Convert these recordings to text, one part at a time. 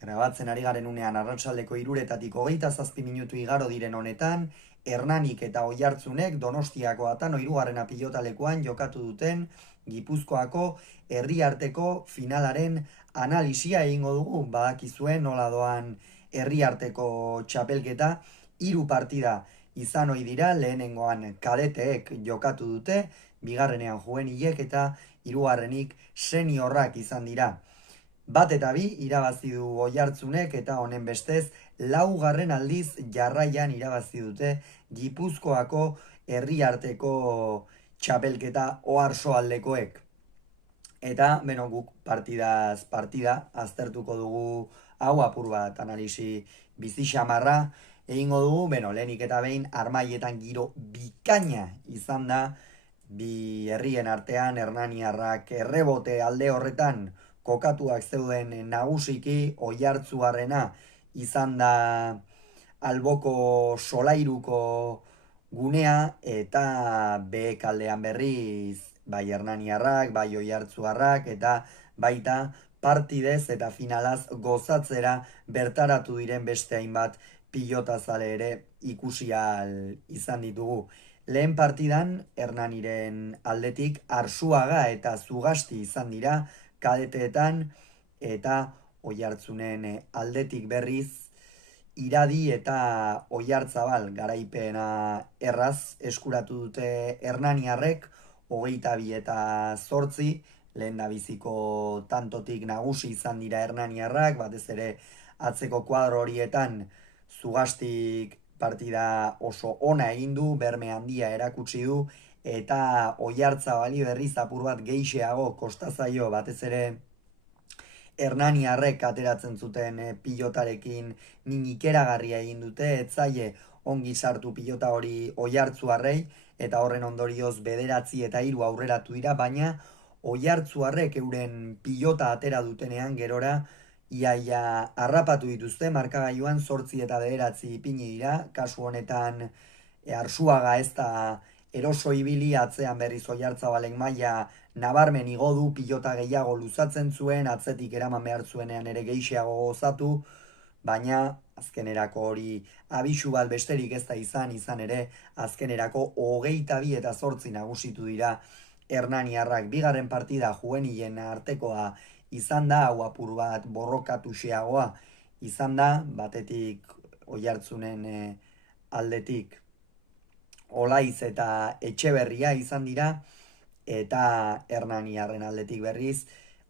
Grabatzen ari garen unean arratsaldeko 3:27 minutu igaro diren honetan, Hernanik eta Oiartzunek Donostiako Atano 3. pilotalekuan jokatu duten Gipuzkoako herriarteko finalaren analisia egingo dugu. Badakizuen nola doan herriarteko txapelketa, 3 partida izan ohi dira. Lehenengoan kadeteek jokatu dute, bigarrenean juvenilek eta hirugarrenik seniorrak izan dira. Bat eta bi irabazi du Oiartzunek eta honen bestez laugarren aldiz jarraian irabazi dute Gipuzkoako herriarteko txapelketa oarsoaldekoek. Eta, guk partidaz partida aztertuko dugu hau apur bat analisi bizi xamarra egingo dugu. Lehenik eta behin Armaietan giro bikaina izan da, bi herrien artean hernaniarrak errebote alde horretan kokatuak zeuden nagusiki. Oiartzuarrena izan da alboko solairuko gunea, eta behek aldean berriz bai hernaniarrak, bai oiartzuarrak, eta baita partidez eta finalaz gozatzera bertaratu diren beste hainbat pilotazale ere ikusi ahal izan ditugu. Lehen partidan Hernaniren aldetik Arsuaga eta Zugasti izan dira kadeteetan, eta Oiartzunen aldetik berriz Iradi eta Oiartzabal garaipena erraz eskuratu dute hernaniarrek, 22-8, lehendabiziko tantotik nagusi izan dira hernaniarrak, batez ere atzeko kuadro horietan Zugastik partida oso ona egin du, berme handia erakutsi du, eta Oiartzabali berriz apur bat geixeago kostazaio, batez ere hernaniarrek ateratzen zuten pilotarekin min ikeragarria egin dute, etzaie ongi sartu pilota hori Oiartzuarrei, eta horren ondorioz 9-3 aurreratu dira, baina Oiartzuarrek euren pilota atera dutenean gerora iaia harrapatu dituzte, markagailuan 8 eta 9 ipini dira. Kasu honetan Arsuaga ez da eroso ibili, atzean berriz Oiartzabalen maila nabarmen igo du, pilota gehiago luzatzen zuen, atzetik eraman behar zuenean ere geixeago gozatu, baina azkenerako hori abisu bat besterik ez da izan ere, azkenerako 22-8 nagusitu dira hernaniarrak. Bigarren partida juvenilen artekoa izan da, hau apur bat borrokatuxeagoa izan da, batetik Oiartzunen aldetik Olaiz eta Etxeberria izan dira, eta hernaniarren aldetik berriz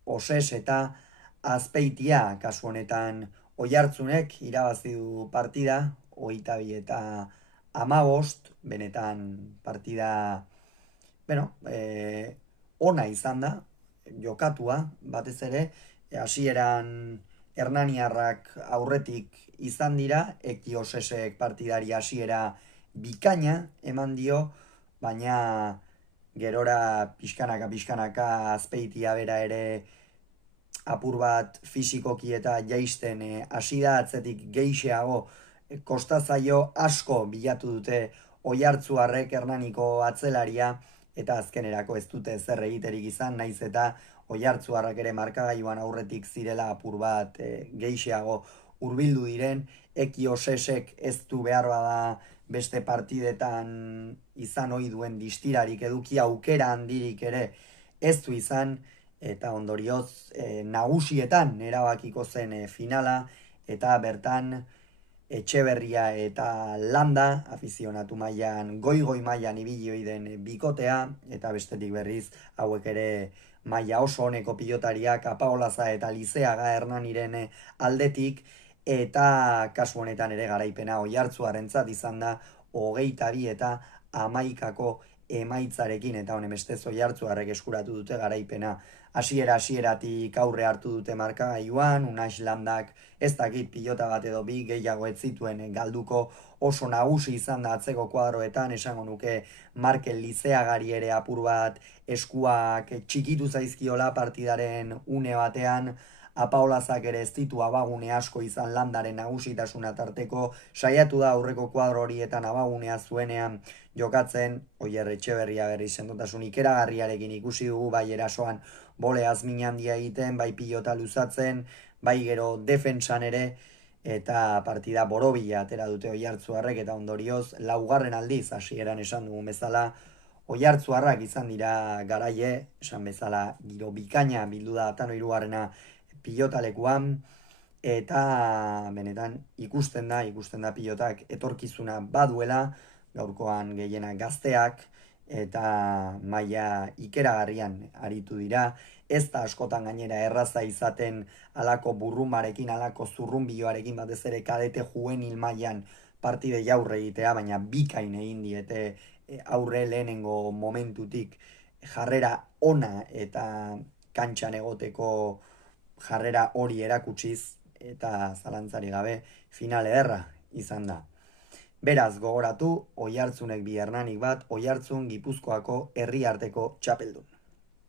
Oses eta Azpeitia. Kasu honetan Oiartzunek irabazi du partida 22-15, benetan partida ona izan da jokatua, batez ere hasieran hernaniarrak aurretik izan dira, Eki Osesek partidari hasiera bikaina eman dio, baina gerora pixkanaka Azpeitia bera ere apur bat fisikoki eta jaisten hasi da, atzetik geixeago kostazaio asko bilatu dute Oiartzuarrek Hernaniko atzelaria, eta azkenerako ez dute zer egiterik izan, naiz eta Oiartzuarrak ere markagailuan aurretik zirela apur bat geixeago hurbildu diren. Eki Osesek ez du behar bada beste partidetan izan ohi duen distirarik, eduki aukera handirik ere ez du izan, eta ondorioz nagusietan erabakiko zen finala, eta bertan Etxeberria eta Landa afizionatu mailan, goi mailan ibili ohi den bikotea, eta bestetik berriz hauek ere maila oso honeko pilotariak, Apaolaza eta Lizeaga Hernaniren aldetik, eta kasu honetan ere garaipena Oiartzuarrentzat izan da 22-11 emaitzarekin, eta honen bestez Oiartzuarrek eskuratu dute garaipena. Hasieratik aurre hartu dute markagailuan, Unai Landak ez dakit pilota bat edo bi gehiago ez zituen galduko, oso nagusi izan da atzeko kuadroetan, esango nuke Markel Lizeagari ere apur bat eskuak txikitu zaizkiola partidaren une batean. Apaolazak ere ez ditu abagune asko izan Landaren nagusitasuna tarteko, saiatu da aurreko kuadro horietan abagunea zuenean jokatzen. Oier Etxeberria berriz sendotasun ikeragarriarekin ikusi dugu, bai erasoan bole azmin handia egiten, bai pilota luzatzen, bai gero defentsan ere, eta partida borobila atera dute Oiartzuarrek, eta ondorioz laugarren aldiz hasieran esan dugun bezala, Oiartzuarrak izan dira garaie, esan bezala giro bikaina bildu da atano hirugarrena pilotalekuan, eta benetan ikusten da pilotak etorkizuna baduela, gaurkoan gehienak gazteak, eta maila ikeragarrian aritu dira, ez da askotan gainera erraza izaten alako burrumarekin, alako zurrunbiloarekin, batez ere kadete juvenil mailan partide jaurre egitea, baina bikain egin diete aurre lehenengo momentutik jarrera ona eta kantxan egoteko jarrera hori erakutsiz, eta zalantzari gabe final ederra izan da. Beraz, gogoratu, Oiartzunek bi Hernanik bat, Oiartzun Gipuzkoako herriarteko txapeldun.